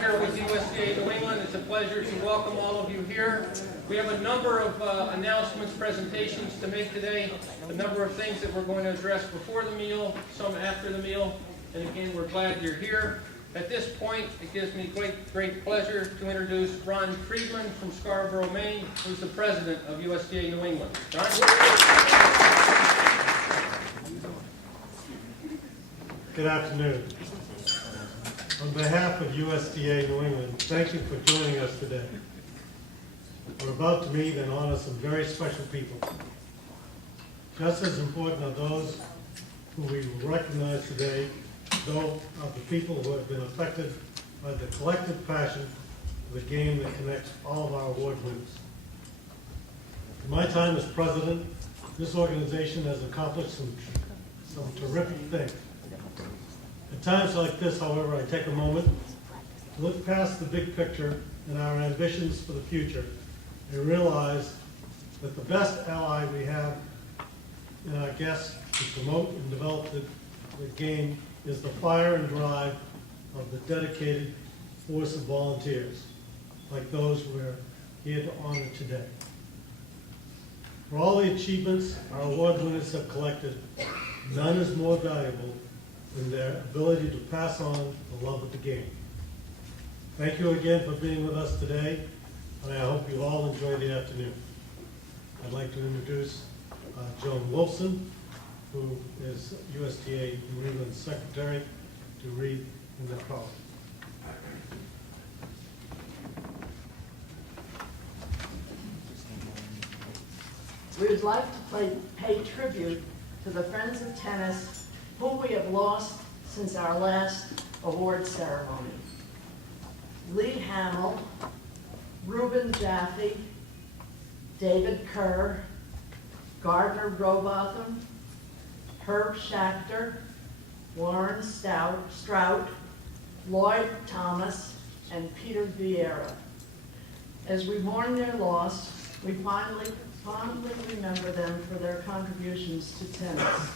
Director with USTA New England. It's a pleasure to welcome all of you here. We have a number of announcements, presentations to make today, a number of things that we're going to address before the meal, some after the meal, and again, we're glad you're here. At this point, it gives me great pleasure to introduce Ron Friedman from Scarborough, Maine, who's the president of USTA New England. Ron? Good afternoon. On behalf of USTA New England, thank you for joining us today. We're about to meet and honor some very special people. Just as important are those who we recognize today, though, are the people who have been affected by the collective passion of the game that connects all of our award winners. In my time as president, this organization has accomplished some terrific things. At times like this, however, I take a moment to look past the big picture and our ambitions for the future and realize that the best ally we have in our guests to promote and develop the game is the fire and drive of the dedicated force of volunteers, like those we're here to honor today. For all the achievements our award winners have collected, none is more valuable than their ability to pass on the love of the game. Thank you again for being with us today, and I hope you all enjoy the afternoon. I'd like to introduce Joan Wolfson, who is USTA New England Secretary, to read in the call. We would like to pay tribute to the Friends of Tennis whom we have lost since our last award ceremony. Lee Hamill, Reuben Jaffe, David Kerr, Gardner Robotham, Herb Schachter, Warren Strout, Lloyd Thomas, and Peter Vieira. As we mourn their loss, we fondly remember them for their contributions to tennis.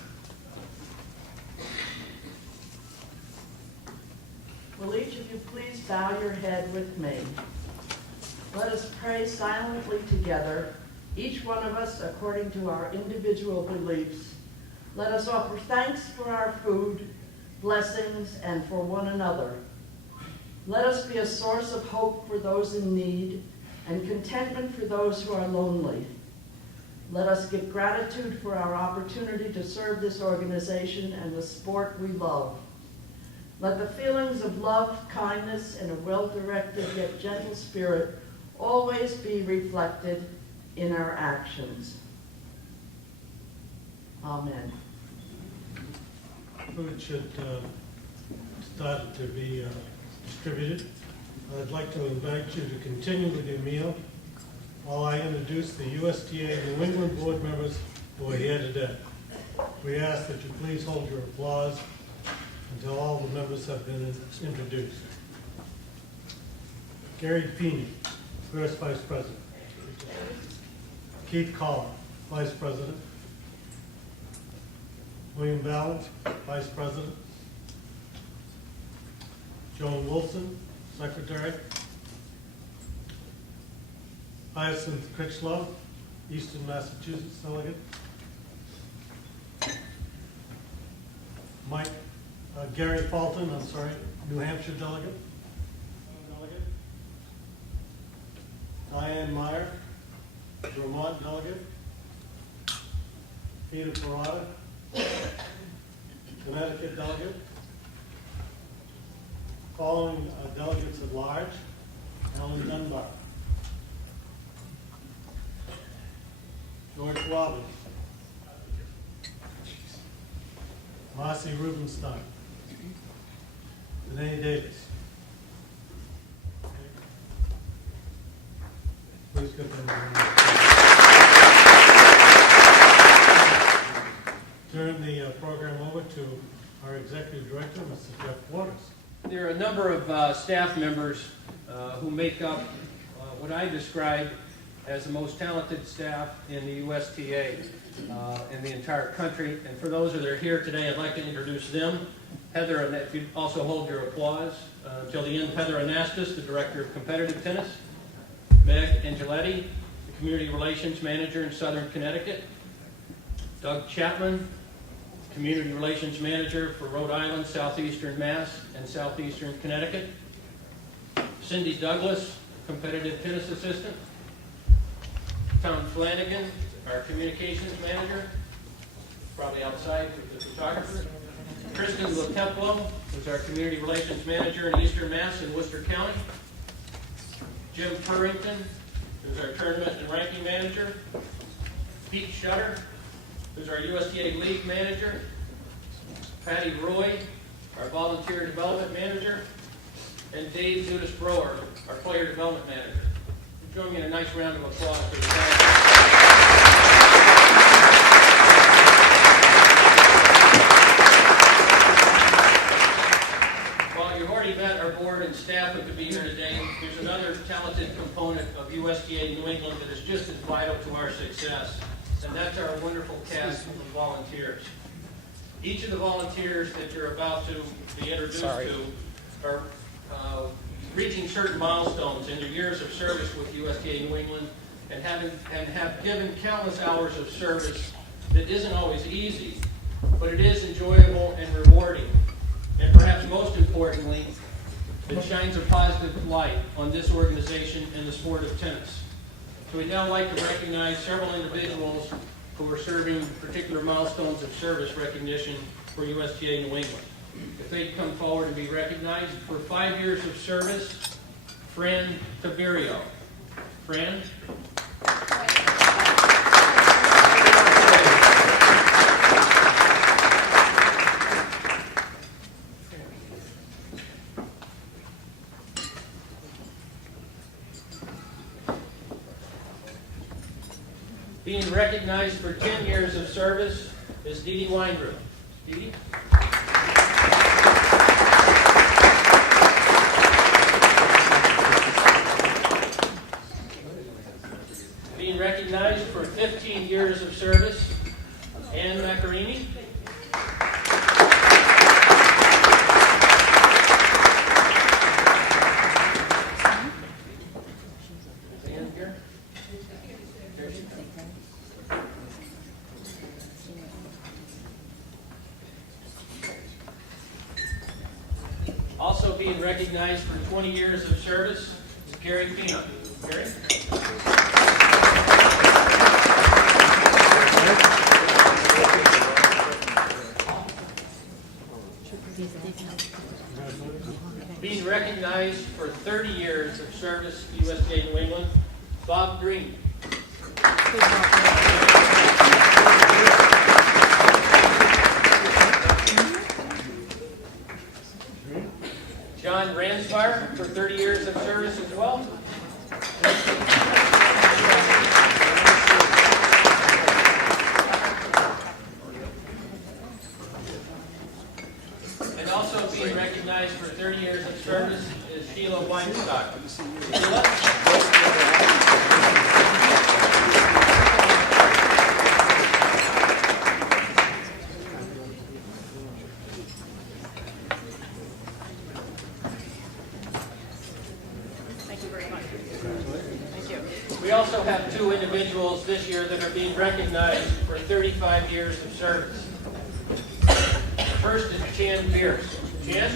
Will each of you please bow your head with me? Let us pray silently together, each one of us according to our individual beliefs. Let us offer thanks for our food, blessings, and for one another. Let us be a source of hope for those in need and contentment for those who are lonely. Let us give gratitude for our opportunity to serve this organization and the sport we love. Let the feelings of love, kindness, and a well-directed yet gentle spirit always be reflected in our actions. Amen. Food should start to be distributed. I'd like to invite you to continue with your meal while I introduce the USTA New England board members who are here today. We ask that you please hold your applause until all the members have been introduced. Gary Feeney, first Vice President. Keith Collin, Vice President. William Ballant, Vice President. Joan Wilson, Secretary. Hyacinth Critchlow, Eastern Massachusetts Delegate. Gary Fulton, New Hampshire Delegate. Diane Meyer, Vermont Delegate. Peter Parada, Connecticut Delegate. Following delegates at large: Alan Dunbar, George Robbins, Marcy Rubenstein, Danae Davis. Please give them a turn the program over to our Executive Director, Mr. Jeff Waters. There are a number of staff members who make up what I describe as the most talented staff in the USTA in the entire country. And for those that are here today, I'd like to introduce them. Heather, and if you'd also hold your applause. Until the end, Heather Anastas, the Director of Competitive Tennis. Meg Angeletti, the Community Relations Manager in Southern Connecticut. Doug Chapman, Community Relations Manager for Rhode Island, Southeastern Mass, and Southeastern Connecticut. Cindy Douglas, Competitive Tennis Assistant. Tom Flanagan, our Communications Manager, probably outside with the photographer. Kristen LaTemplo, who's our Community Relations Manager in Eastern Mass and Worcester County. Jim Purrington, who's our Tournament and Ranking Manager. Pete Shutter, who's our USTA League Manager. Patty Roy, our Volunteer Development Manager. And Dave Zudas-Brower, our Player Development Manager. Join me in a nice round of applause for the guys. You've already met our board and staff who could be here today. There's another talented component of USTA New England that is just as vital to our success, and that's our wonderful cast of volunteers. Each of the volunteers that you're about to be introduced to are reaching certain milestones in their years of service with USTA New England and have given countless hours of service that isn't always easy, but it is enjoyable and rewarding. And perhaps most importantly, it shines a positive light on this organization and the sport of tennis. So we'd now like to recognize several individuals who are serving particular milestones of service recognition for USTA New England. If they'd come forward and be recognized for 5 years of service, Fran Taberio. Fran? Being recognized for 10 years of service is Dee Dee Weindrup. Dee Dee? Being recognized for 15 years of service, Ann Macarini. Also being recognized for 20 years of service is Gary Pina. Gary? Being recognized for 30 years of service to USTA New England, Bob Green. John Ransfire for 30 years of service as well. And also being recognized for 30 years of service is Sheila Weinstock. We also have 2 individuals this year that are being recognized for 35 years of service. First is Chan Pierce. Chan?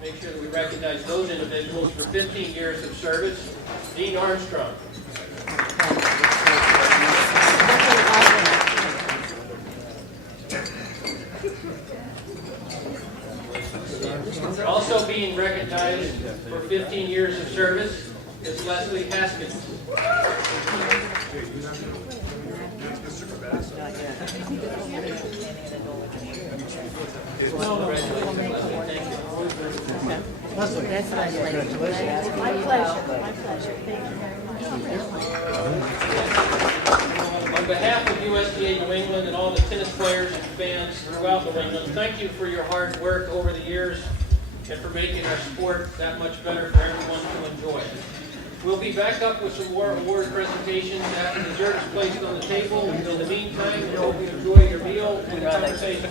Make sure that we recognize those individuals for 15 years of service. Dean Armstrong. Also being recognized for 15 years of service is Leslie Haskins. That's my pleasure. My pleasure. My pleasure. Thank you very much. On behalf of USTA New England and all the tennis players and fans throughout New England, thank you for your hard work over the years. and for making our sport that much better for everyone to enjoy. We'll be back up with some more award presentations after dessert is placed on the table. In the meantime, we hope you enjoy your meal and conversation.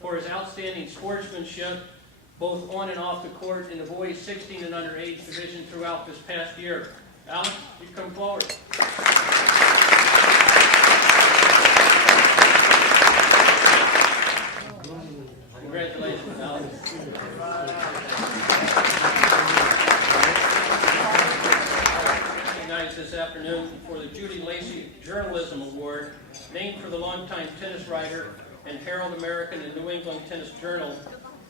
For his outstanding sportsmanship, both on and off the court in the boys 16 and under age division throughout this past year. Alex, you come forward. Congratulations, Alex. Recognized this afternoon for the Judy Lacey Journalism Award, named for the longtime tennis writer and Herald American and New England Tennis Journal,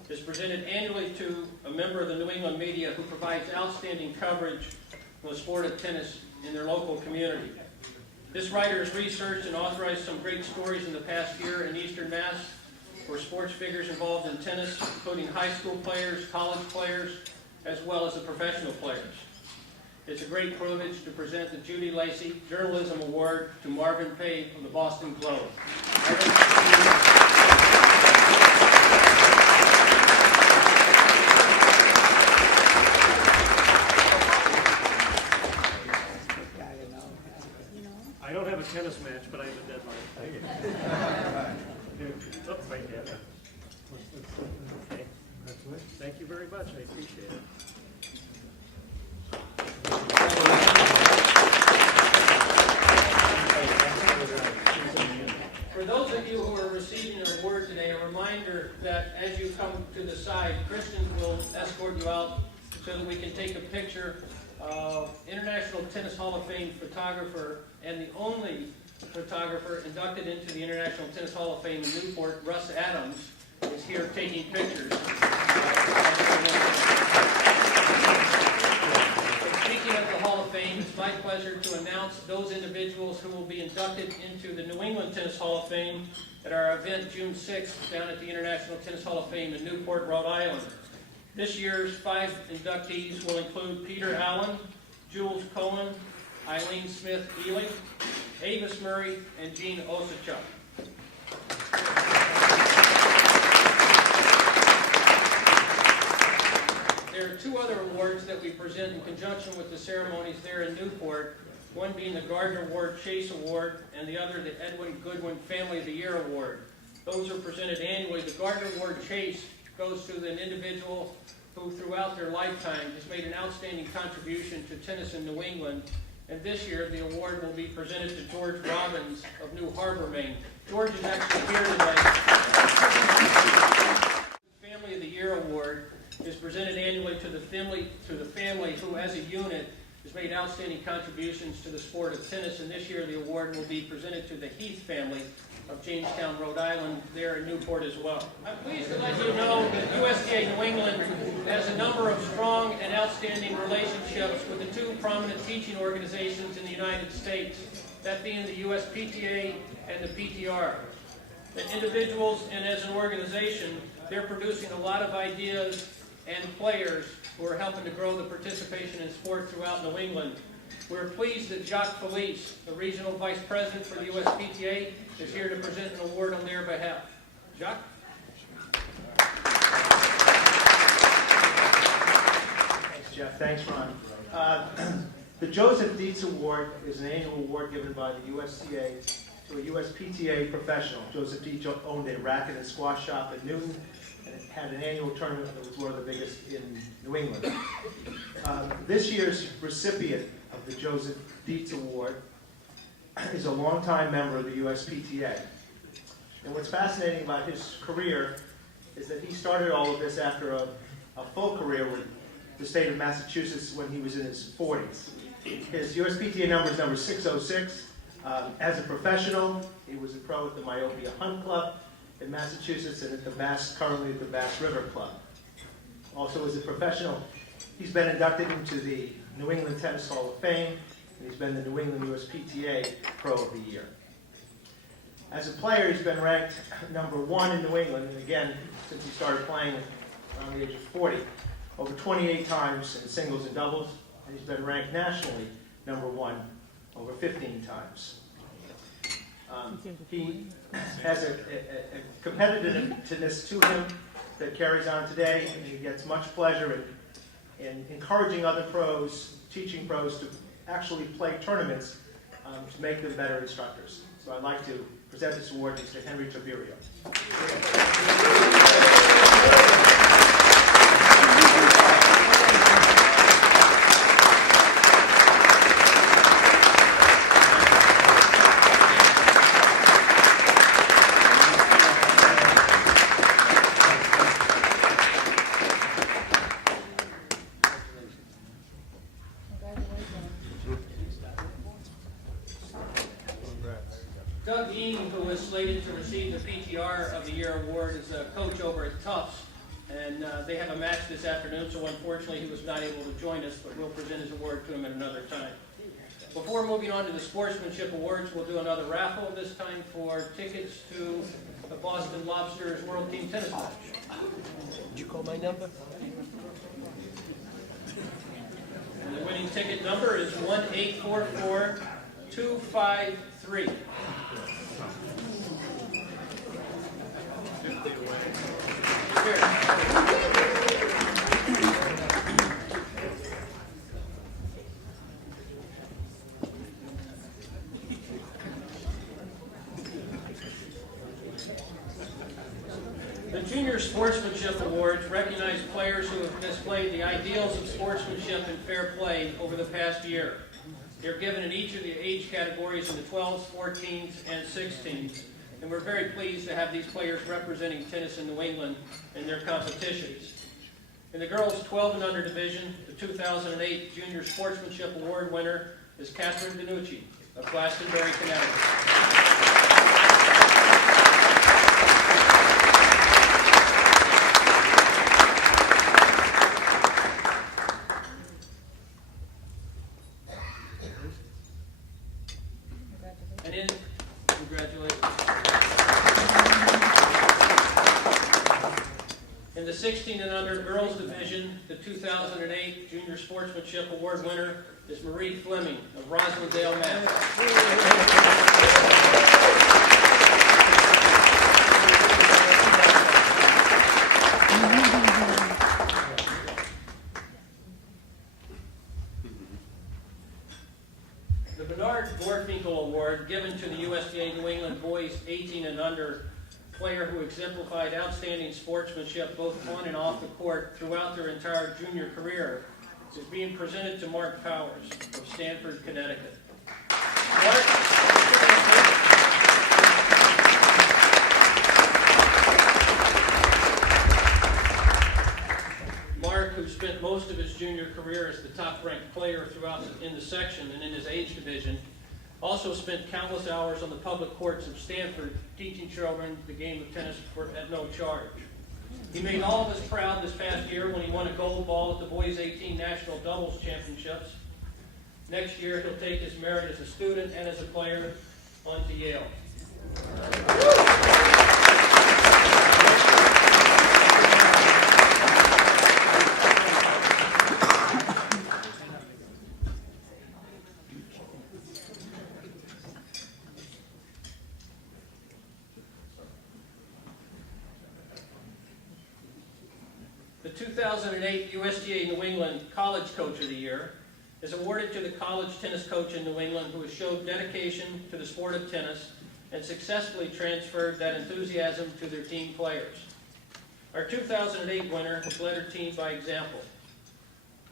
is presented annually to a member of the New England media who provides outstanding coverage of the sport of tennis in their local community. This writer has researched and authorized some great stories in the past year in Eastern Mass for sports figures involved in tennis, including high school players, college players, as well as the professional players. It's a great privilege to present the Judy Lacey Journalism Award to Marvin Pay of the Boston Globe. I don't have a tennis match, but I have a deadline. Oh, right there. Okay. Thank you very much. I appreciate it. For those of you who are receiving an award today, a reminder that as you come to the side, Kristen will escort you out so that we can take a picture. International Tennis Hall of Fame photographer and the only photographer inducted into the International Tennis Hall of Fame in Newport, Russ Adams, is here taking pictures. Speaking of the Hall of Fame, it's my pleasure to announce those individuals who will be inducted into the New England Tennis Hall of Fame at our event June 6th down at the International Tennis Hall of Fame in Newport, Rhode Island. This year's 5 inductees will include Peter Allen, Jules Cohen, Eileen Smith-Ely, Avis Murray, and Jean Osachuk. There are 2 other awards that we present in conjunction with the ceremonies there in Newport, one being the Gardner Ward Chase Award and the other the Edwin Goodwin Family of the Year Award. Those are presented annually. The Gardner Ward Chase goes to an individual who throughout their lifetime has made an outstanding contribution to tennis in New England. And this year the award will be presented to George Robbins of New Harbor, Maine. George is actually here today. The Family of the Year Award is presented annually to the family who as a unit has made outstanding contributions to the sport of tennis, and this year the award will be presented to the Heath family of Jamestown, Rhode Island, there in Newport as well. I'm pleased to let you know that USTA New England has a number of strong and outstanding relationships with the 2 prominent teaching organizations in the United States, that being the USPTA and the PTR. The individuals and as an organization, they're producing a lot of ideas and players who are helping to grow the participation in sport throughout New England. We're pleased that Jacques Felice, the Regional Vice President for the USPTA, is here to present an award on their behalf. Jacques? Thanks, Jeff. Thanks, Ron. The Joseph Dietz Award is an annual award given by the USTA to a USPTA professional. Joseph Dietz owned a racket and squash shop in Newton and had an annual tournament that was one of the biggest in New England. This year's recipient of the Joseph Dietz Award is a longtime member of the USPTA. And what's fascinating about his career is that he started all of this after a full career with the state of Massachusetts when he was in his 40s. His USPTA number is number 606. As a professional, he was a pro at the Myopia Hunt Club in Massachusetts and currently at the Bass River Club. Also as a professional, he's been inducted into the New England Tennis Hall of Fame, and he's been the New England USPTA Pro of the Year. As a player, he's been ranked number 1 in New England, and again, since he started playing around the age of 40, over 28 times in singles and doubles, and he's been ranked nationally number 1 over 15 times. He has a competitiveness to him that carries on today, and he gets much pleasure in encouraging other pros, teaching pros to actually play tournaments to make them better instructors. So I'd like to present this award to Mr. Henry Tiberio. Doug Eaton, who was slated to receive the PTR of the Year award, is a coach over at Tufts, and they have a match this afternoon, so unfortunately he was not able to join us, but we'll present his award to him at another time. Before moving on to the Sportsmanship Awards, we'll do another raffle, this time for tickets to the Boston Lobsters World Team Tennis Match. Did you call my number? And the winning ticket number is 1844253. The Junior Sportsmanship Awards recognize players who have displayed the ideals of sportsmanship and fair play over the past year. They're given in each of the age categories in the 12s, 14s, and 16s. And we're very pleased to have these players representing tennis in New England in their competitions. In the girls 12 and under division, the 2008 Junior Sportsmanship Award winner is Catherine DiNucci of Glastonbury, Connecticut. And in, congratulations. In the 16 and under girls division, the 2008 Junior Sportsmanship Award winner is Marie Fleming of Roslindale, Mass. The Bernard Gorfinkel Award, given to the USTA New England boys 18 and under player who exemplified outstanding sportsmanship both on and off the court throughout their entire junior career, is being presented to Mark Powers of Stamford, Connecticut. Mark, who spent most of his junior career as the top-ranked player throughout in the section and in his age division, also spent countless hours on the public courts of Stamford teaching children the game of tennis at no charge. He made all of us proud this past year when he won a gold ball at the Boys 18 National Doubles Championships. Next year, he'll take his merit as a student and as a player on to Yale. The 2008 USTA New England College Coach of the Year is awarded to the college tennis coach in New England who has showed dedication to the sport of tennis and successfully transferred that enthusiasm to their team players. Our 2008 winner has led her team by example.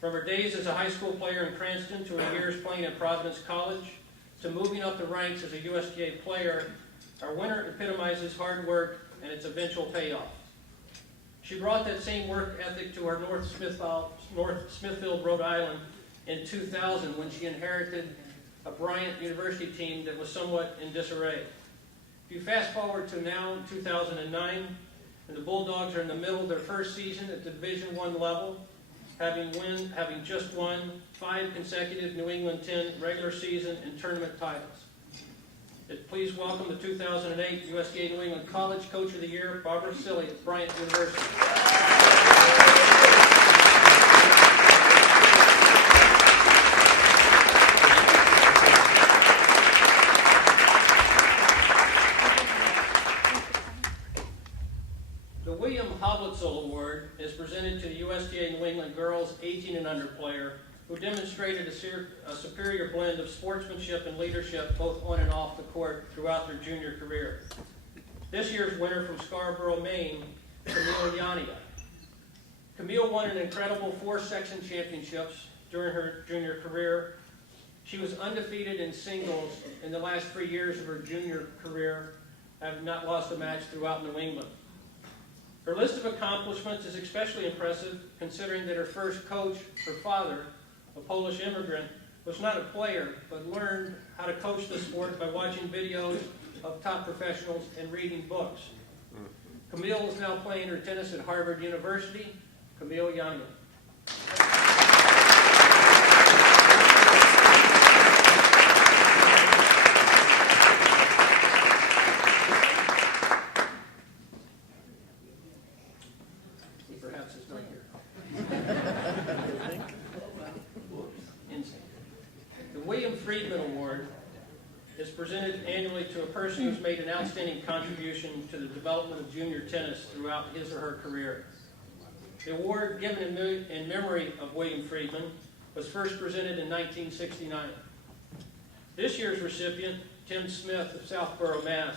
From her days as a high school player in Cranston to her years playing at Providence College to moving up the ranks as a USTA player, our winner epitomizes hard work and its eventual payoff. She brought that same work ethic to our North Smithfield, Rhode Island in 2000 when she inherited a Bryant University team that was somewhat in disarray. If you fast forward to now, 2009, and the Bulldogs are in the middle of their first season at the Division I level, having just won 5 consecutive New England 10 regular season and tournament titles. Please welcome the 2008 USTA New England College Coach of the Year, Barbara Silly at Bryant University. The William Hoblitzel Award is presented to the USTA New England girls 18 and under player who demonstrated a superior blend of sportsmanship and leadership both on and off the court throughout their junior career. This year's winner from Scarborough, Maine, Camille Yania. Camille won an incredible 4 section championships during her junior career. She was undefeated in singles in the last 3 years of her junior career, having not lost a match throughout New England. Her list of accomplishments is especially impressive considering that her first coach, her father, a Polish immigrant, was not a player, but learned how to coach the sport by watching videos of top professionals and reading books. Camille is now playing her tennis at Harvard University. Camille Yania. Perhaps it's not here. The William Friedman Award is presented annually to a person who's made an outstanding contribution to the development of junior tennis throughout his or her career. The award, given in memory of William Friedman, was first presented in 1969. This year's recipient, Tim Smith of Southborough, Mass.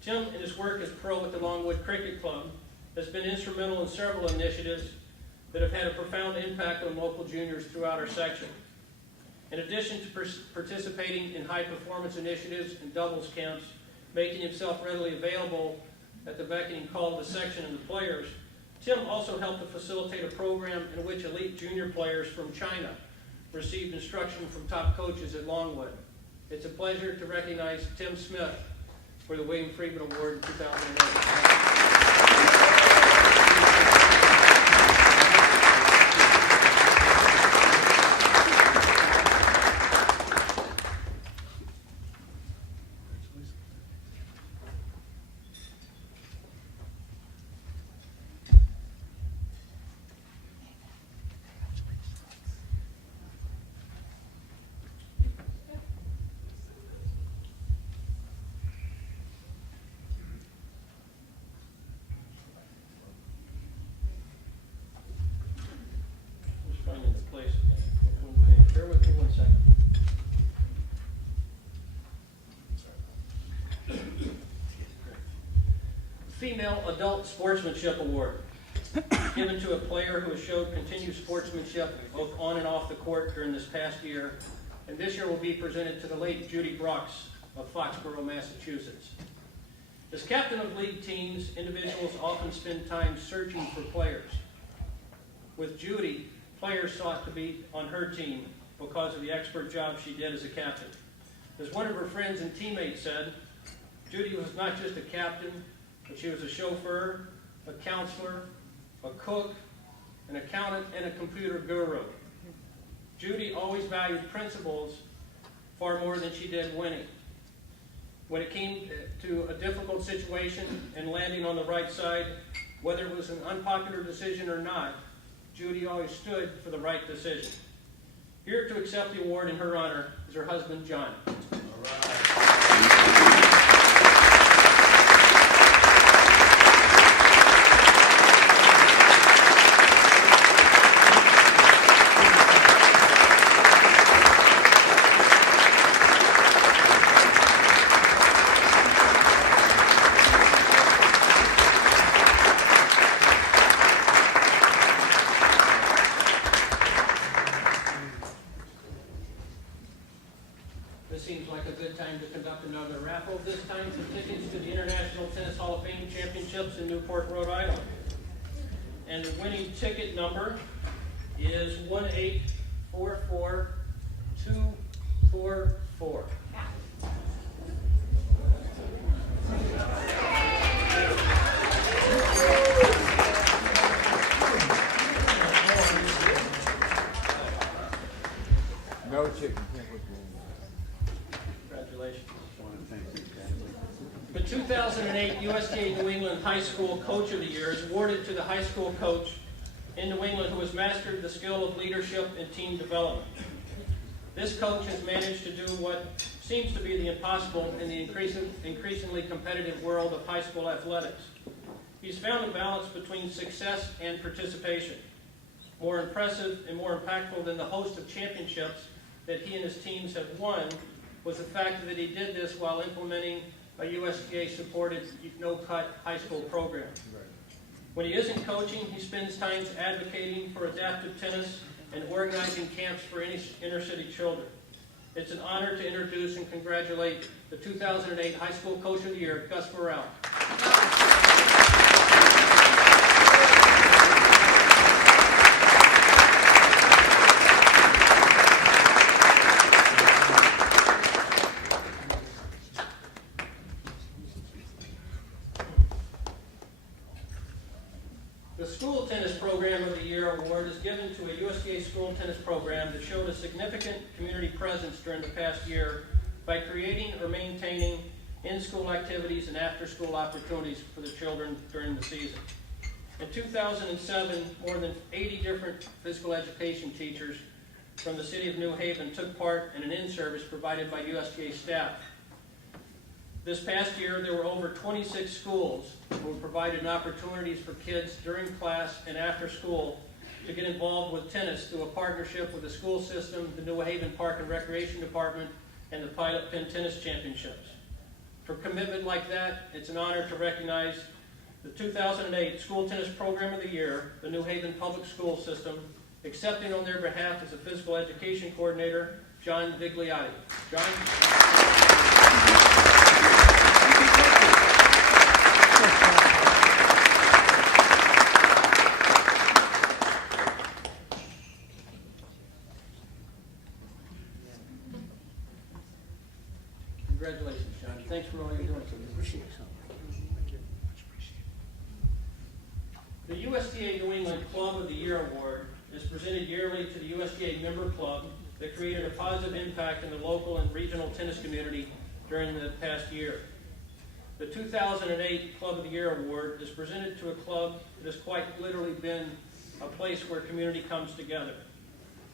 Tim, in his work as pro at the Longwood Cricket Club, has been instrumental in several initiatives that have had a profound impact on local juniors throughout our section. In addition to participating in high-performance initiatives and doubles camps, making himself readily available at the beckoning call of the section and the players, Tim also helped to facilitate a program in which elite junior players from China received instruction from top coaches at Longwood. It's a pleasure to recognize Tim Smith for the William Friedman Award in 2008. Bear with me 1 second. Female Adult Sportsmanship Award, given to a player who has showed continued sportsmanship both on and off the court during this past year, and this year will be presented to the late Judy Brooks of Foxborough, Massachusetts. As captain of league teams, individuals often spend time searching for players. With Judy, players sought to be on her team because of the expert job she did as a captain. As one of her friends and teammates said, Judy was not just a captain, but she was a chauffeur, a counselor, a cook, an accountant, and a computer guru. Judy always valued principles far more than she did winning. When it came to a difficult situation and landing on the right side, whether it was an unpopular decision or not, Judy always stood for the right decision. Here to accept the award in her honor is her husband, John. All right. Championships in Newport, Rhode Island. And the winning ticket number is 1844244. No chicken. Congratulations. The 2008 USTA New England High School Coach of the Year is awarded to the high school coach in New England who has mastered the skill of leadership and team development. This coach has managed to do what seems to be the impossible in the increasingly competitive world of high school athletics. He's found a balance between success and participation. More impressive and more impactful than the host of championships that he and his teams have won was the fact that he did this while implementing a USDA-supported no-cut high school program. When he isn't coaching, he spends time advocating for adaptive tennis and organizing camps for inner-city children. It's an honor to introduce and congratulate the 2008 High School Coach of the Year, Gus Burrell. The School Tennis Program of the Year award is given to a USDA school tennis program that showed a significant community presence during the past year by creating or maintaining in-school activities and after-school opportunities for the children during the season. In 2007, more than 80 different physical education teachers from the city of New Haven took part in an in-service provided by USDA staff. This past year, there were over 26 schools who provided opportunities for kids during class and after school to get involved with tennis through a partnership with the school system, the New Haven Park and Recreation Department, and the Pilot Pin Tennis Championships. For commitment like that, it's an honor to recognize the 2008 School Tennis Program of the Year, the New Haven Public School System, accepting on their behalf as a physical education coordinator, John Vigliotti. John? Congratulations, John. Thanks for all you're doing. The USDA New England Club of the Year Award is presented yearly to the USDA member club that created a positive impact in the local and regional tennis community during the past year. The 2008 Club of the Year Award is presented to a club that has quite literally been a place where community comes together.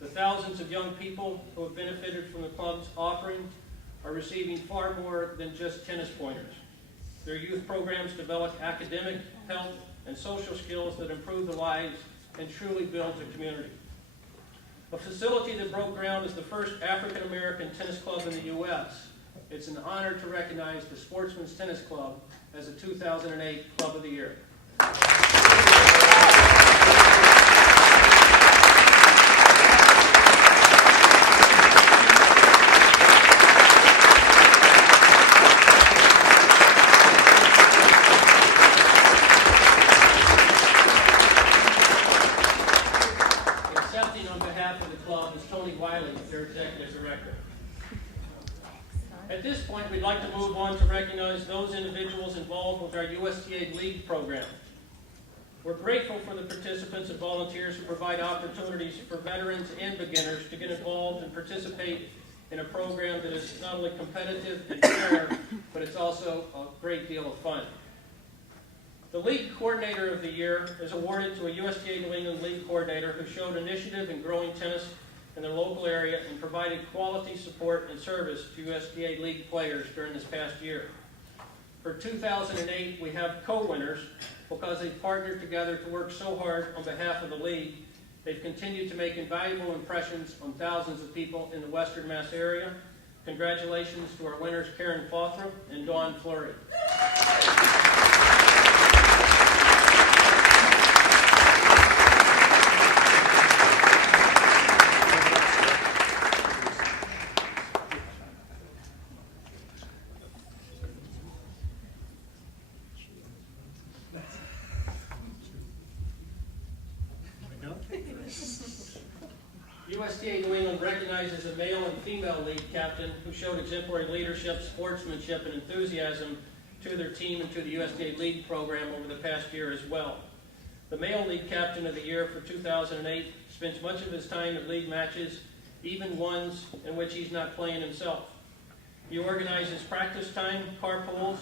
The thousands of young people who have benefited from the club's offering are receiving far more than just tennis pointers. Their youth programs develop academic, health, and social skills that improve the lives and truly builds a community. A facility that broke ground as the first African-American tennis club in the U.S. It's an honor to recognize the Sportsmen's Tennis Club as a 2008 Club of the Year. Their executive director. At this point, we'd like to move on to recognize those individuals involved with our USTA League program. We're grateful for the participants and volunteers who provide opportunities for veterans and beginners to get involved and participate in a program that is not only competitive and fair, but it's also a great deal of fun. The League Coordinator of the Year is awarded to a USTA New England League Coordinator who showed initiative in growing tennis in their local area and provided quality support and service to USDA League players during this past year. For 2008, we have co-winners because they partnered together to work so hard on behalf of the League. They've continued to make invaluable impressions on thousands of people in the Western Mass area. Congratulations to our winners, Karen Fothrop and Dawn Fleury. USTA New England recognizes a male and female league captain who showed exemplary leadership, sportsmanship, and enthusiasm to their team and to the USTA League program over the past year as well. The male league captain of the year for 2008 spends much of his time at league matches, even ones in which he's not playing himself. He organizes practice time, carpools,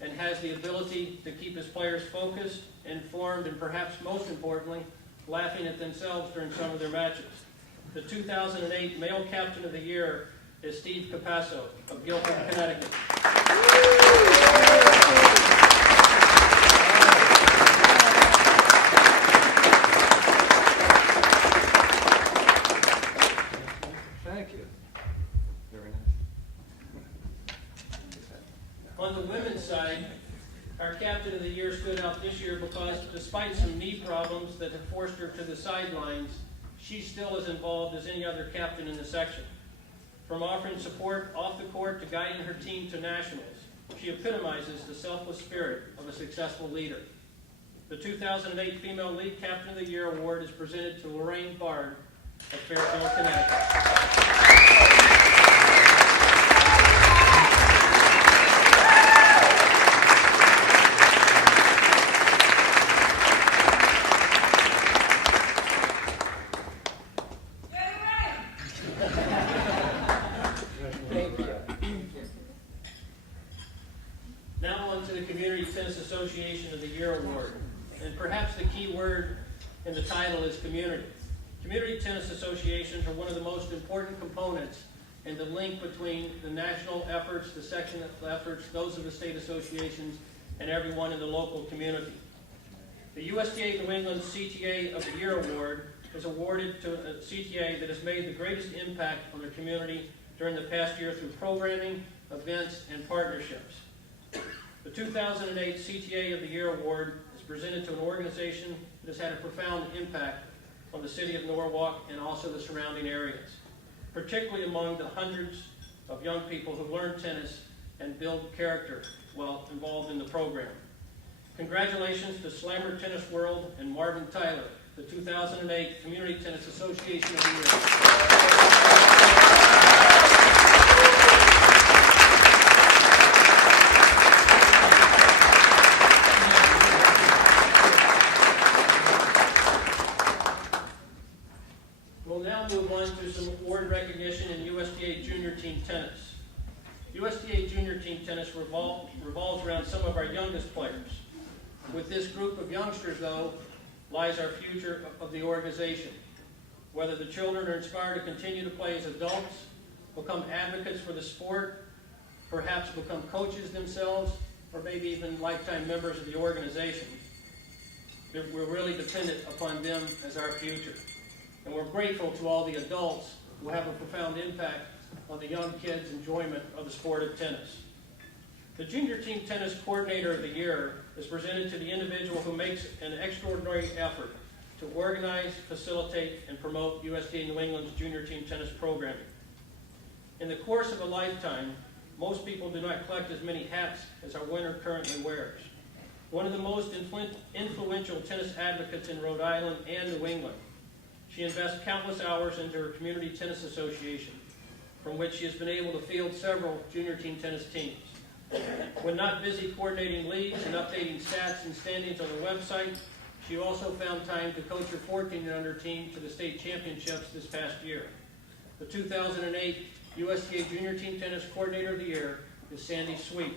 and has the ability to keep his players focused, informed, and perhaps most importantly, laughing at themselves during some of their matches. The 2008 Male Captain of the Year is Steve Capasso of Guilford, Connecticut. Thank you. Very nice. On the women's side, our Captain of the Year stood out this year because despite some knee problems that have forced her to the sidelines, she's still as involved as any other captain in the section. From offering support off the court to guiding her team to nationals, she epitomizes the selfless spirit of a successful leader. The 2008 Female League Captain of the Year award is presented to Lorraine Bard of Fairfield, Connecticut. Now on to the Community Tennis Association of the Year Award. And perhaps the key word in the title is community. Community tennis associations are one of the most important components in the link between the national efforts, the section efforts, those of the state associations, and everyone in the local community. The USTA New England CTA of the Year Award is awarded to a CTA that has made the greatest impact on their community during the past year through programming, events, and partnerships. The 2008 CTA of the Year Award is presented to an organization that has had a profound impact on the city of Norwalk and also the surrounding areas, particularly among the hundreds of young people who learn tennis and build character while involved in the program. Congratulations to Slammer Tennis World and Marvin Tyler, the 2008 Community Tennis Association of the Year. We'll now move on to some award recognition in USTA Junior Team Tennis. USTA Junior Team Tennis revolves around some of our youngest players. With this group of youngsters, though, lies our future of the organization. Whether the children are inspired to continue to play as adults, become advocates for the sport, perhaps become coaches themselves, or maybe even lifetime members of the organization, we're really dependent upon them as our future. And we're grateful to all the adults who have a profound impact on the young kids' enjoyment of the sport of tennis. The Junior Team Tennis Coordinator of the Year is presented to the individual who makes an extraordinary effort to organize, facilitate, and promote USTA New England's junior team tennis programming. In the course of a lifetime, most people do not collect as many hats as our winner currently wears. One of the most influential tennis advocates in Rhode Island and New England, she invests countless hours into her community tennis association, from which she has been able to field several junior team tennis teams. When not busy coordinating leagues and updating stats and standings on the website, she also found time to coach her 14 and under team to the state championships this past year. The 2008 USTA Junior Team Tennis Coordinator of the Year is Sandy Sweet.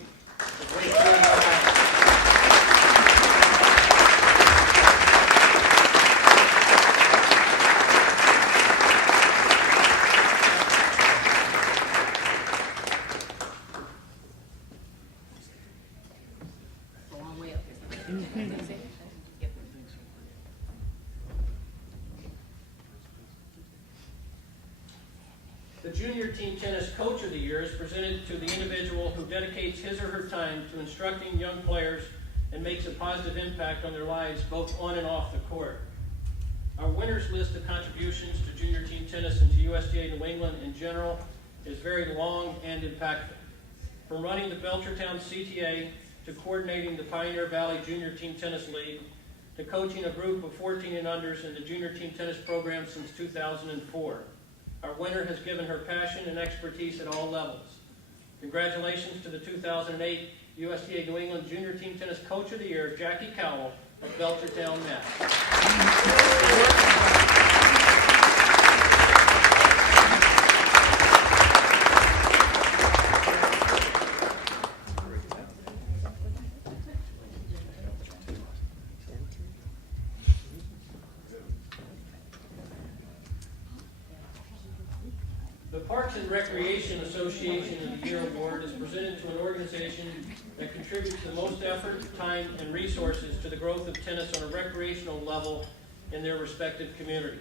The Junior Team Tennis Coach of the Year is presented to the individual who dedicates his or her time to instructing young players and makes a positive impact on their lives both on and off the court. Our winners list of contributions to junior team tennis and to USTA New England in general is very long and impactful. From running the Belchertown CTA to coordinating the Pioneer Valley Junior Team Tennis League to coaching a group of 14 and unders in the junior team tennis program since 2004. Our winner has given her passion and expertise at all levels. Congratulations to the 2008 USTA New England Junior Team Tennis Coach of the Year, Jackie Cowell of Belchertown, Mass. The Parks and Recreation Association of the Year Award is presented to an organization that contributes the most effort, time, and resources to the growth of tennis on a recreational level in their respective community.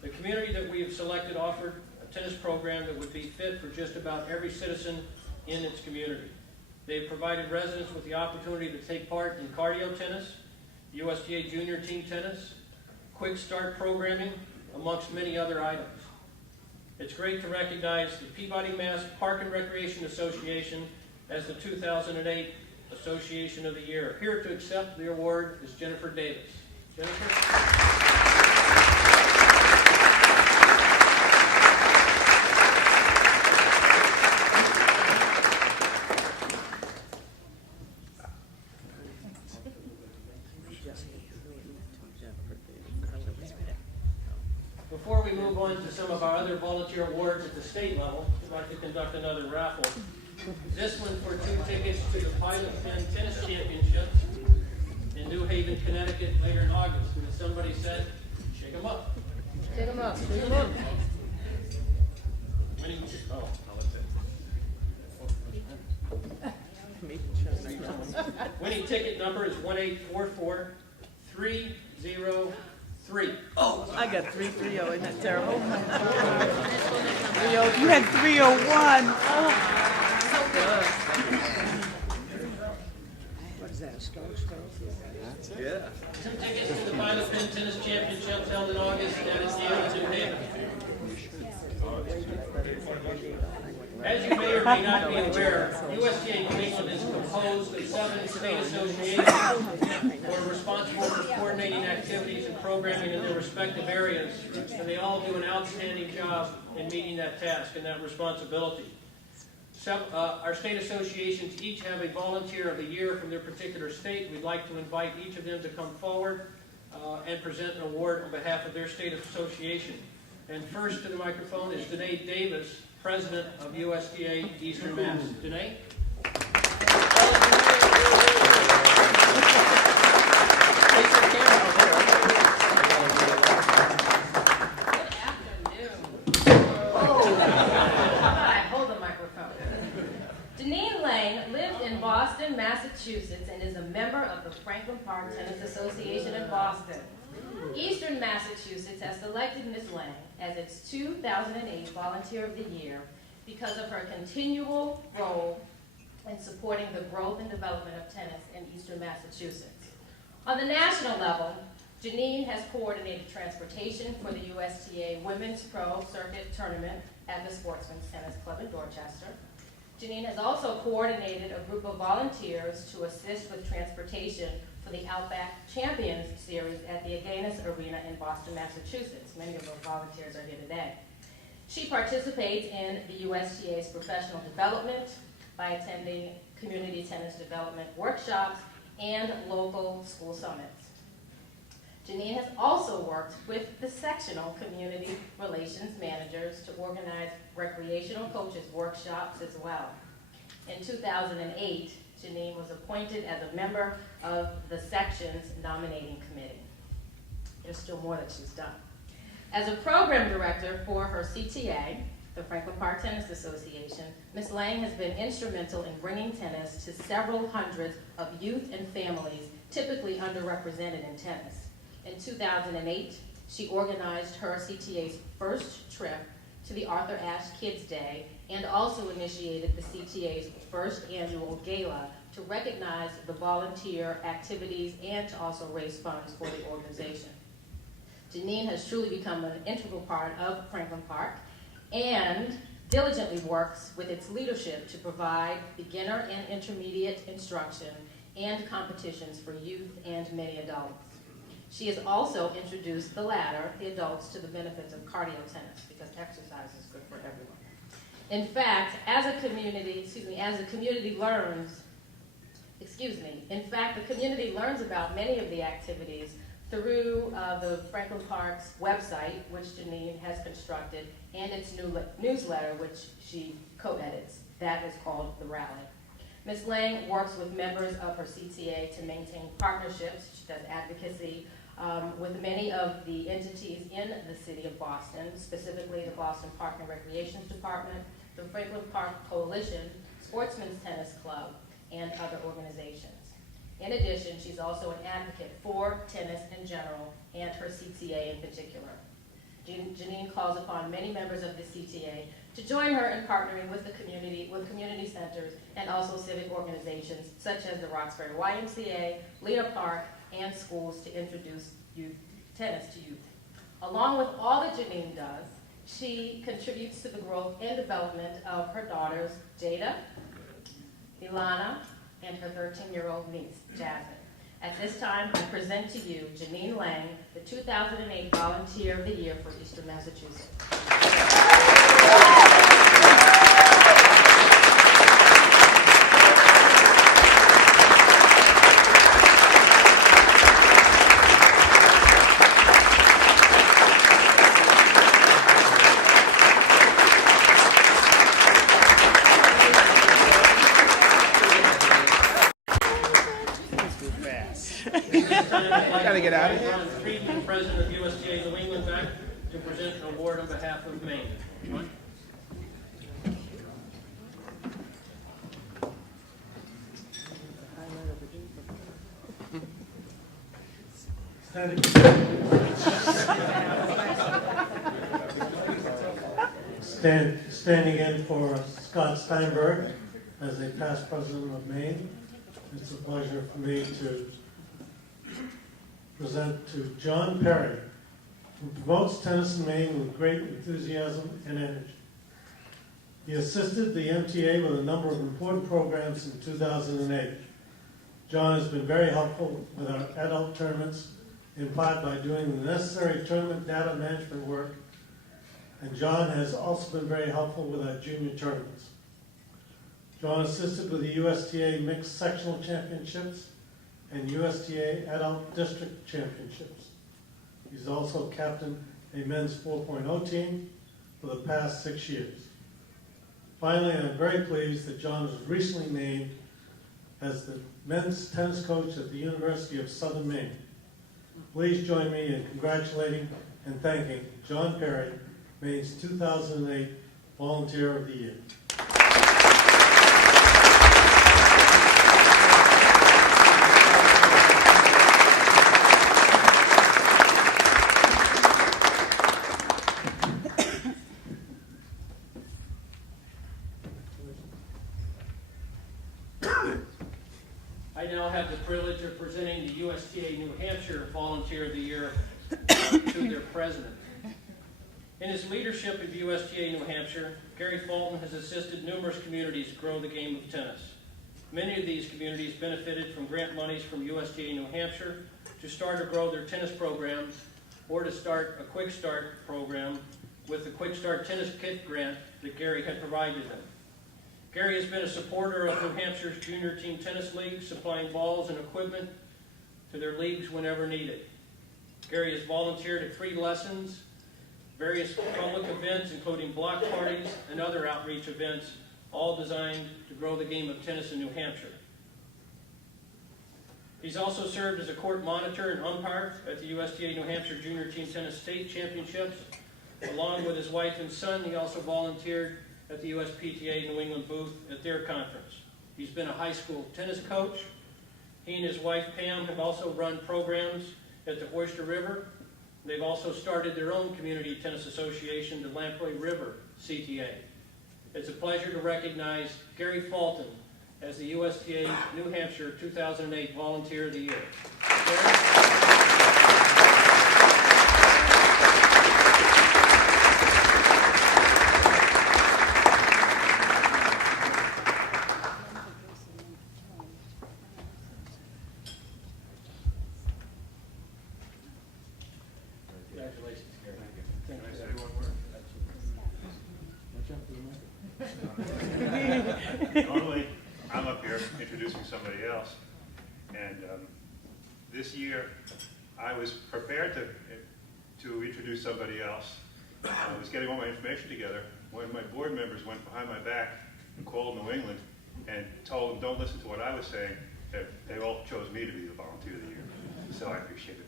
The community that we have selected offered a tennis program that would be fit for just about every citizen in its community. They have provided residents with the opportunity to take part in cardio tennis, USTA junior team tennis, quick start programming, amongst many other items. It's great to recognize the Peabody Mass Park and Recreation Association as the 2008 Association of the Year. Here to accept the award is Jennifer Davis. Jennifer? Before we move on to some of our other volunteer awards at the state level, I'd like to conduct another raffle. This one for 2 tickets to the Pilot Pen Tennis Championship in New Haven, Connecticut later in August. And as somebody said, shake 'em up. Shake 'em up, shake 'em up. Winning Winning ticket number is 1844303. Oh, I got 330. Isn't that terrible? 30. You had 301. Oh. What is that, a stroke? Yeah. 2 tickets to the Pilot Pen Tennis Championship held in August at its New Haven. As you may or may not be aware, USTA New England is composed of 7 state associations who are responsible for coordinating activities and programming in their respective areas, and they all do an outstanding job in meeting that task and that responsibility. Our state associations each have a volunteer of the year from their particular state. We'd like to invite each of them to come forward and present an award on behalf of their state association. And first to the microphone is Danae Davis, President of USTA Eastern Mass. Danae? Boston, Massachusetts, and is a member of the Franklin Park Tennis Association in Boston. Eastern Massachusetts has selected Ms. Lang as its 2008 Volunteer of the Year because of her continual role in supporting the growth and development of tennis in Eastern Massachusetts. On the national level, Janine has coordinated transportation for the USTA Women's Pro Circuit Tournament at the Sportsmen Tennis Club in Dorchester. Janine has also coordinated a group of volunteers to assist with transportation for the Outback Champions Series at the Agganis Arena in Boston, Massachusetts. Many of those volunteers are here today. She participates in the USTA's professional development by attending community tennis development workshops and local school summits. Janine has also worked with the sectional community relations managers to organize recreational coaches workshops as well. In 2008, Janine was appointed as a member of the section's nominating committee. There's still more that she's done. As a program director for her CTA, the Franklin Park Tennis Association, Ms. Lang has been instrumental in bringing tennis to several hundreds of youth and families typically underrepresented in tennis. In 2008, she organized her CTA's first trip to the Arthur Ashe Kids Day and also initiated the CTA's first annual gala to recognize the volunteer activities and to also raise funds for the organization. Janine has truly become an integral part of Franklin Park and diligently works with its leadership to provide beginner and intermediate instruction and competitions for youth and many adults. She has also introduced the latter, the adults, to the benefits of cardio tennis because exercise is good for everyone. In fact, as the community learns about many of the activities through the Franklin Park's website, which Janine has constructed, and its newsletter, which she co-edits. That is called The Rally. Ms. Lang works with members of her CTA to maintain partnerships. She does advocacy with many of the entities in the city of Boston, specifically the Boston Park and Recreation Department, the Franklin Park Coalition, Sportsmen's Tennis Club, and other organizations. In addition, she's also an advocate for tennis in general and her CTA in particular. Janine calls upon many members of the CTA to join her in partnering with the community, with community centers, and also civic organizations such as the Roxbury YMCA, Lena Park, and schools to introduce tennis to youth. Along with all that Janine does, she contributes to the growth and development of her daughters, Jada, Ilana, and her 13-year-old niece, Jasmine. At this time, I present to you Janine Lang, the 2008 Volunteer of the Year for Eastern Massachusetts. Gotta get out of here. Ron Friedman, President of USTA New England, back to present an award on behalf of Maine. Standing in for Scott Steinberg as a past president of Maine, it's a pleasure for me to present to John Perry, who promotes tennis in Maine with great enthusiasm and energy. He assisted the MTA with a number of important programs in 2008. John has been very helpful with our adult tournaments, in part by doing the necessary tournament data management work, and John has also been very helpful with our junior tournaments. John assisted with the USTA Mixed Sectional Championships and USTA Adult District Championships. He's also captained a men's 4.0 team for the past 6 years. Finally, I'm very pleased that John was recently named as the men's tennis coach at the University of Southern Maine. Please join me in congratulating and thanking John Perry, Maine's 2008 Volunteer of the Year. I now have the privilege of presenting the USTA New Hampshire Volunteer of the Year to their president. In his leadership of USTA New Hampshire, Gary Fulton has assisted numerous communities grow the game of tennis. Many of these communities benefited from grant monies from USTA New Hampshire to start or grow their tennis programs or to start a Quick Start program with the Quick Start Tennis Kit grant that Gary had provided them. Gary has been a supporter of New Hampshire's junior team tennis league, supplying balls and equipment to their leagues whenever needed. Gary has volunteered at free lessons, various public events, including block parties and other outreach events, all designed to grow the game of tennis in New Hampshire. He's also served as a court monitor and umpire at the USTA New Hampshire Junior Team Tennis State Championships. Along with his wife and son, he also volunteered at the FPTA New England booth at their conference. He's been a high school tennis coach. He and his wife Pam have also run programs at the Oyster River. They've also started their own community tennis association, the Lamprey River CTA. It's a pleasure to recognize Gary Fulton as the USTA New Hampshire 2008 Volunteer of the Year. Gary? Normally, I'm up here introducing somebody else, and this year, I was prepared to introduce somebody else. I was getting all my information together. One of my board members went behind my back and called New England and told them, don't listen to what I was saying. They all chose me to be the volunteer of the year. So I appreciate it.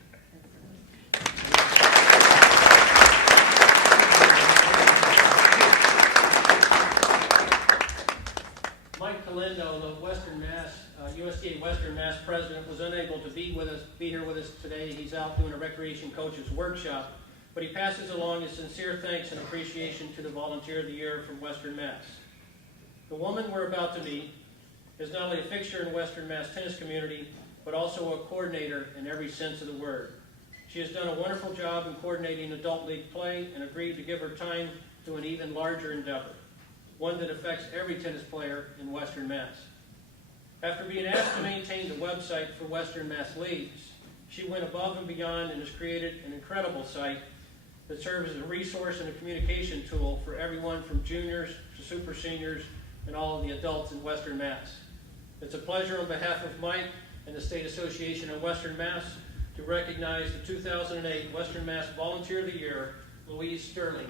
Mike Calindo, the Western Mass, USTA Western Mass president, was unable to be here with us today. He's out doing a recreation coaches workshop, but he passes along his sincere thanks and appreciation to the Volunteer of the Year from Western Mass. The woman we're about to meet is not only a fixture in Western Mass tennis community, but also a coordinator in every sense of the word. She has done a wonderful job in coordinating adult league play and agreed to give her time to an even larger endeavor, one that affects every tennis player in Western Mass. After being asked to maintain the website for Western Mass leagues, she went above and beyond and has created an incredible site that serves as a resource and a communication tool for everyone from juniors to super seniors and all of the adults in Western Mass. It's a pleasure on behalf of Mike and the State Association of Western Mass to recognize the 2008 Western Mass Volunteer of the Year, Louise Sterling.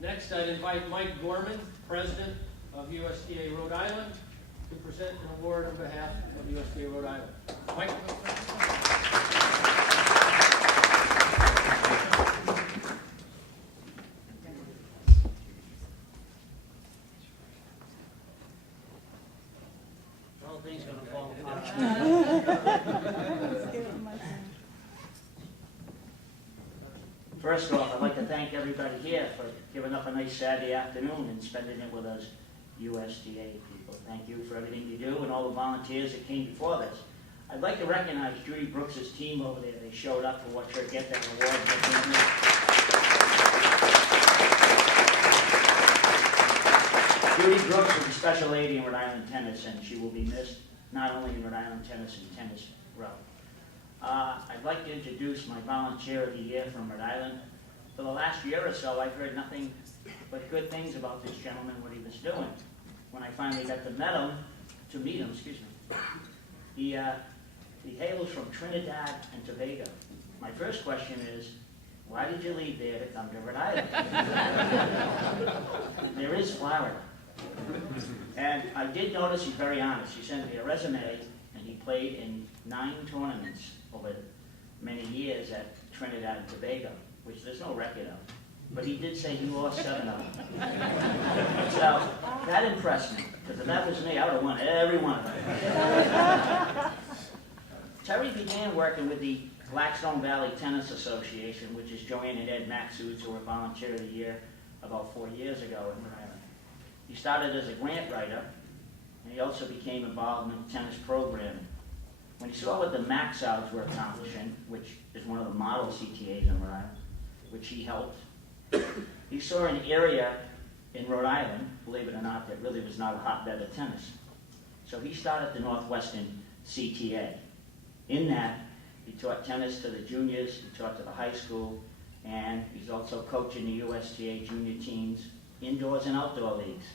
Next, I'd invite Mike Gorman, President of USTA Rhode Island, to present an award on behalf of USTA Rhode Island. Mike? The whole thing's going to fall apart. First off, I'd like to thank everybody here for giving up a nice Saturday afternoon and spending it with us USTA people. Thank you for everything you do and all the volunteers that came before this. I'd like to recognize Judy Brooks' team over there. They showed up for what should get that award. Judy Brooks is a special lady in Rhode Island tennis, and she will be missed, not only in Rhode Island tennis and tennis row. I'd like to introduce my volunteer of the year from Rhode Island. For the last year or so, I've heard nothing but good things about this gentleman, what he was doing. When I finally got to meet him, he hails from Trinidad and Tobago. My first question is, why did you leave there to come to Rhode Island? There is Florida. And I did notice he's very honest. He sent me a resume, and he played in 9 tournaments over many years at Trinidad and Tobago, which there's no record of. But he did say he lost 7 of them. So that impressed me, because if that was me, I would have won every one of them. Terry began working with the Blackstone Valley Tennis Association, which is Joanne and Ed Maxudes, who were Volunteer of the Year about 4 years ago in Rhode Island. He started as a grant writer, and he also became involved in tennis programming. When he saw what the Maxouds were accomplishing, which is one of the model CTAs in Rhode Island, which he helped, he saw an area in Rhode Island, believe it or not, that really was not a hotbed of tennis. So he started the Northwestern CTA. In that, he taught tennis to the juniors, he taught to the high school, and he's also coaching the USTA junior teams, indoors and outdoor leagues.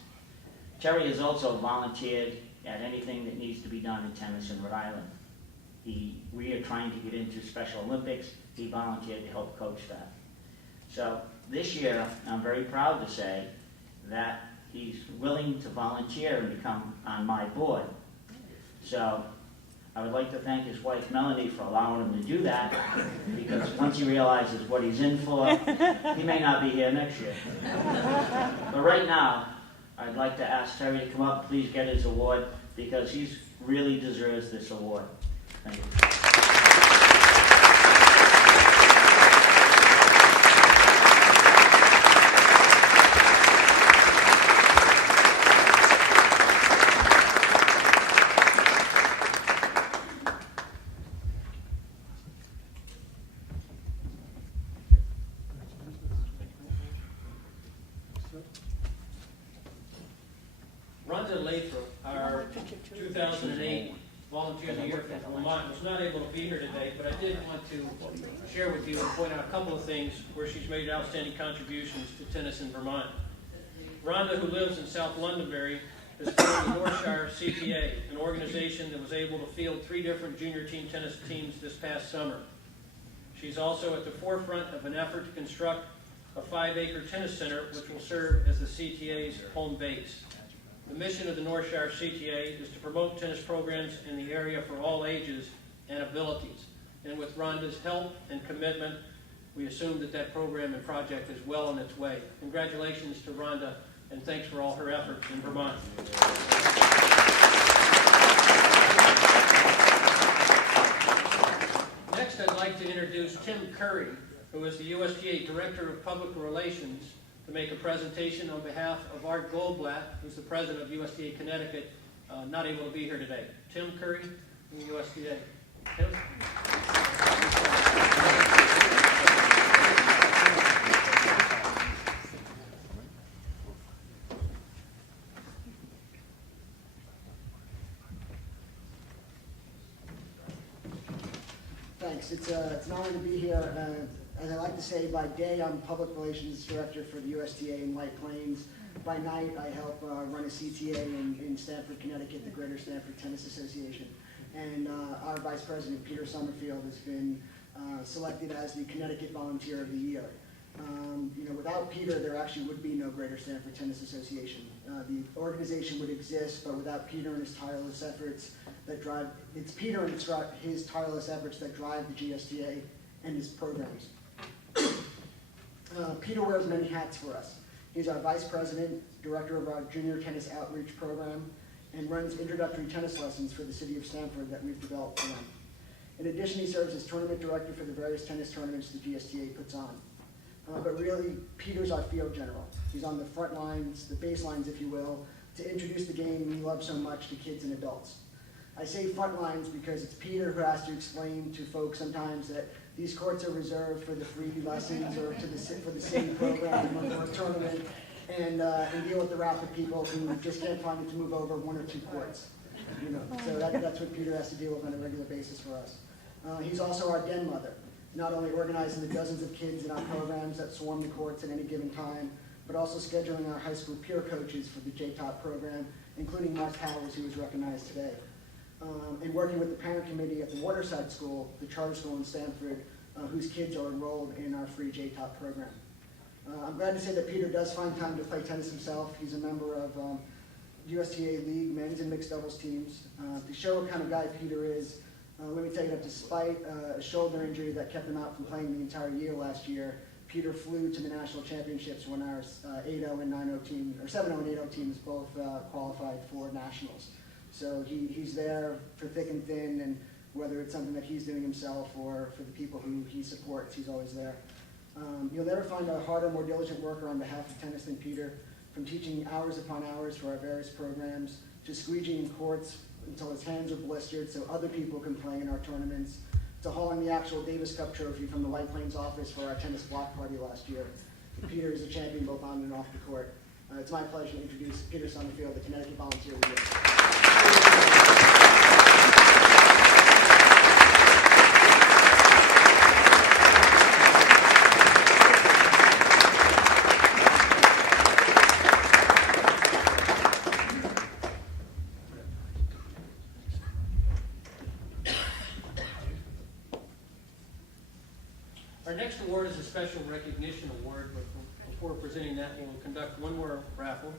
Terry has also volunteered at anything that needs to be done in tennis in Rhode Island. We are trying to get into Special Olympics. He volunteered to help coach that. So this year, I'm very proud to say that he's willing to volunteer and become on my board. So I would like to thank his wife, Melanie, for allowing him to do that, because once he realizes what he's in for, he may not be here next year. But right now, I'd like to ask Terry to come up and please get his award, because he really deserves this award. Thank you. Rhonda Lathrop, our 2008 Volunteer of the Year from Vermont, was not able to be here today, but I did want to share with you and point out a couple of things where she's made outstanding contributions to tennis in Vermont. Rhonda, who lives in South Londonderry, is part of the Northshire CPA, an organization that was able to field 3 different junior team tennis teams this past summer. She's also at the forefront of an effort to construct a 5-acre tennis center which will serve as the CTA's home base. The mission of the Northshire CTA is to promote tennis programs in the area for all ages and abilities. And with Rhonda's help and commitment, we assume that that program and project is well on its way. Congratulations to Rhonda, and thanks for all her efforts in Vermont. Next, I'd like to introduce Tim Curry, who is the USTA Director of Public Relations, to make a presentation on behalf of Art Goldblatt, who's the president of USTA Connecticut, not able to be here today. Tim Curry from the USTA. Tim? Thanks. It's an honor to be here. As I like to say, by day I'm Public Relations Director for the USTA in White Plains. By night I help run a CTA in Stamford, Connecticut, the Greater Stamford Tennis Association. And our Vice President, Peter Summerfield, has been selected as the Connecticut Volunteer of the Year. Without Peter, there actually would be no Greater Stamford Tennis Association. The organization would exist, but without Peter and his tireless efforts that drive, it's Peter and his tireless efforts that drive the GSTA and his programs. Peter wears many hats for us. He's our Vice President, Director of our Junior Tennis Outreach Program, and runs introductory tennis lessons for the city of Stamford that we've developed for them. In addition, he serves as Tournament Director for the various tennis tournaments the GSTA puts on. But really, Peter's our field general. He's on the front lines, the baselines, if you will, to introduce the game we love so much to kids and adults. I say front lines because it's Peter who has to explain to folks sometimes that these courts are reserved for the free lessons or for the city program or for a tournament, and deal with the rapid people who just can't find it to move over 1 or 2 courts. So that's what Peter has to deal with on a regular basis for us. He's also our den mother, not only organizing the dozens of kids in our programs that swarm the courts at any given time, but also scheduling our high school peer coaches for the JTOP program, including Mark Powers, who was recognized today. And working with the parent committee at the Waterside School, the charter school in Stamford, whose kids are enrolled in our free JTOP program. I'm glad to say that Peter does find time to play tennis himself. He's a member of USTA League men's and mixed doubles teams. To show what kind of guy Peter is, let me tell you that despite a shoulder injury that kept him out from playing the entire year last year, Peter flew to the national championships when our 8-0 and 9-0 team, or 7-0 and 8-0 teams both qualified for nationals. So he's there for thick and thin, and whether it's something that he's doing himself or for the people who he supports, he's always there. You'll never find a harder, more diligent worker on behalf of tennis than Peter, from teaching hours upon hours for our various programs, to squeegeeing courts until his hands are blistered so other people can play in our tournaments, to hauling the actual Davis Cup trophy from the White Plains office for our tennis block party last year. Peter is a champion both on and off the court. It's my pleasure to introduce Peter Summerfield, the Connecticut Volunteer of the Year. Our next award is a special recognition award, but before presenting that, we'll conduct one more raffle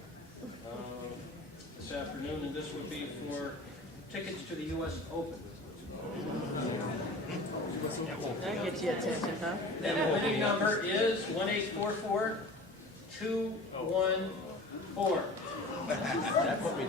this afternoon, and this would be for tickets to the U.S. Open. That gets your attention, huh? And the winning number is 1844214. That's what we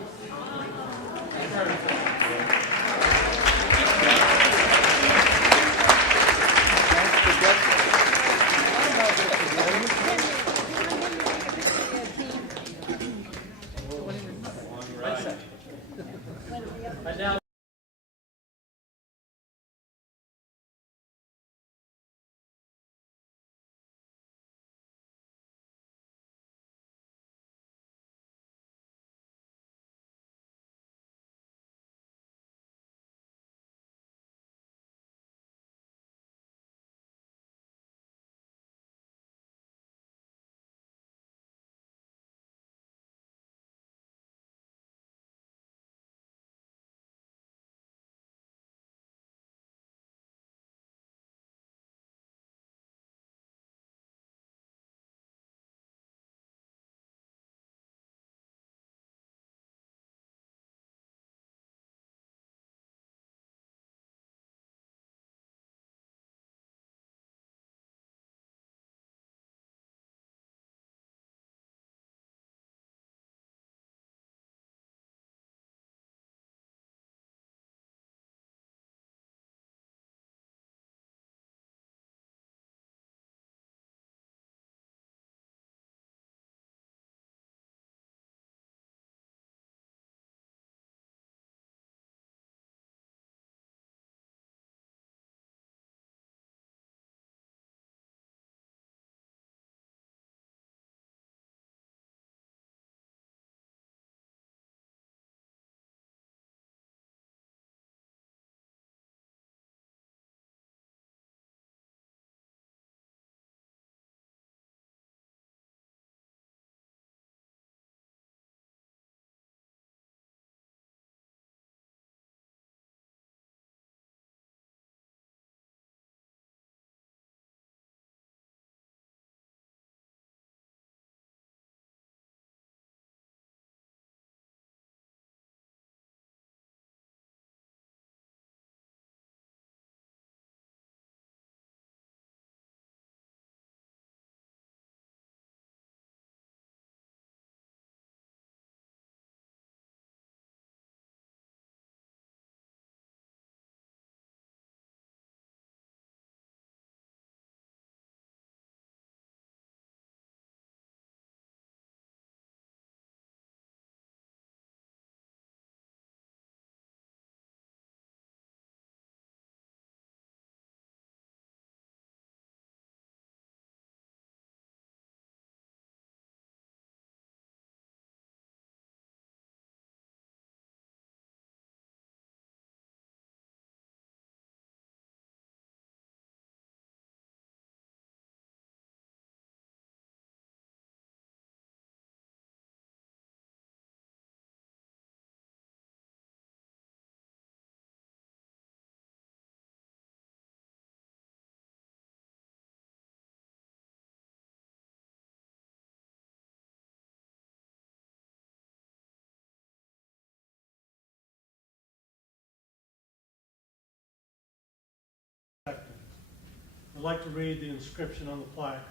I'd like to read the inscription on the plaque,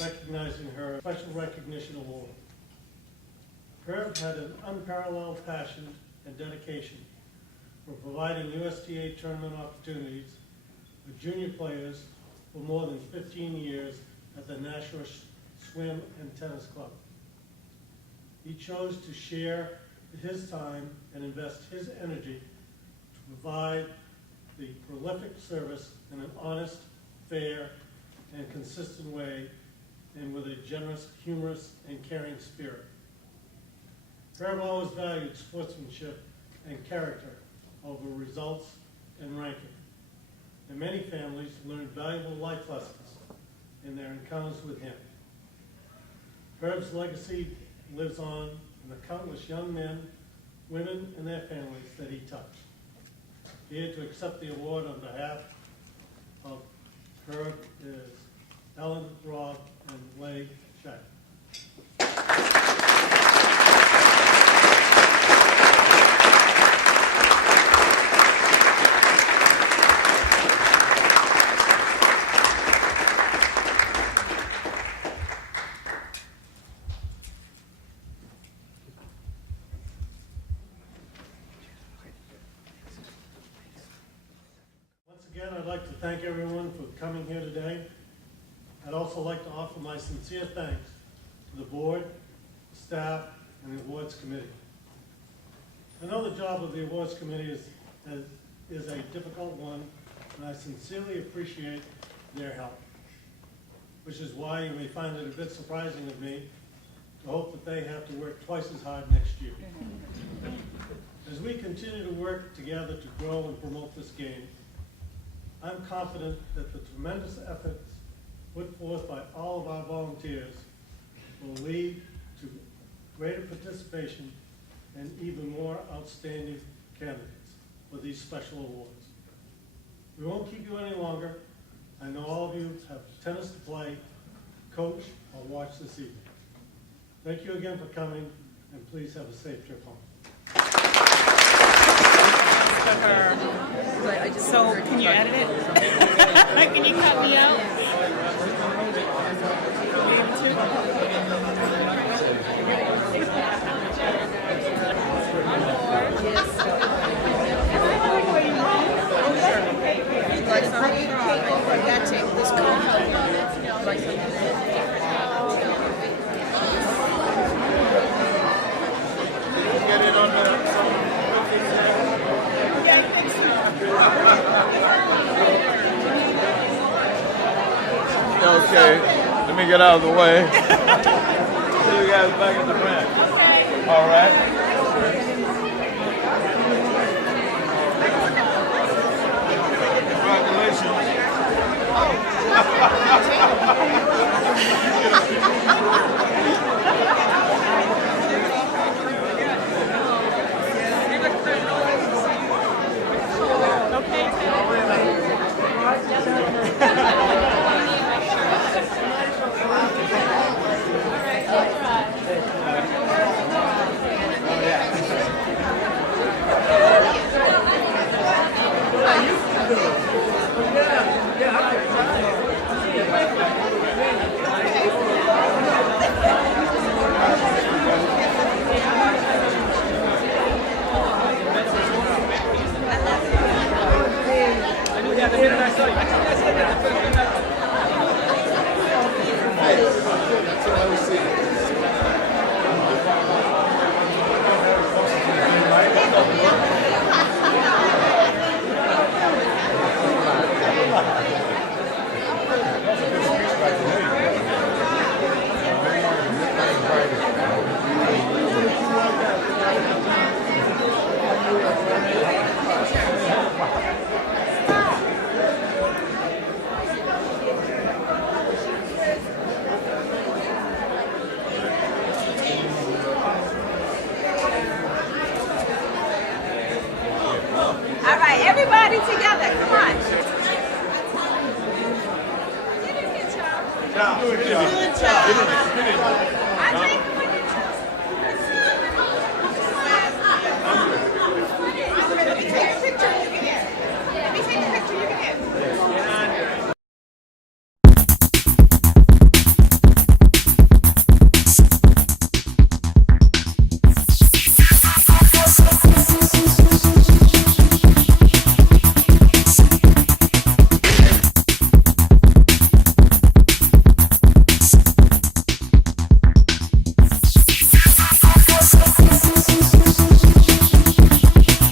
recognizing her Special Recognition Award. Herb had an unparalleled passion and dedication for providing USTA tournament opportunities for junior players for more than 15 years at the National Swim and Tennis Club. He chose to share his time and invest his energy to provide the prolific service in an honest, fair, and consistent way, and with a generous, humorous, and caring spirit. Herb always valued sportsmanship and character over results and ranking. And many families learned valuable life lessons in their encounters with him. Herb's legacy lives on in the countless young men, women, and their families that he touched. Here to accept the award on behalf of Herb is Ellen, Rob, and Leigh Shack. Again, I'd like to thank everyone for coming here today. I'd also like to offer my sincere thanks to the board, staff, and the awards committee. I know the job of the awards committee is a difficult one, and I sincerely appreciate their help, which is why you may find it a bit surprising of me to hope that they have to work twice as hard next year. As we continue to work together to grow and promote this game, I'm confident that the tremendous efforts put forth by all of our volunteers will lead to greater participation and even more outstanding candidates for these special awards. We won't keep you any longer. I know all of you have tennis to play, coach, or watch this evening. Thank you again for coming, and please have a safe trip home. So, can you edit it? Can you cut me out? Okay, let me get out of the way. See you guys back at the bench. All right. Everybody together, come on. Good job. Andre, come on. Let me take a picture. You can have. Let me take a picture. You can have.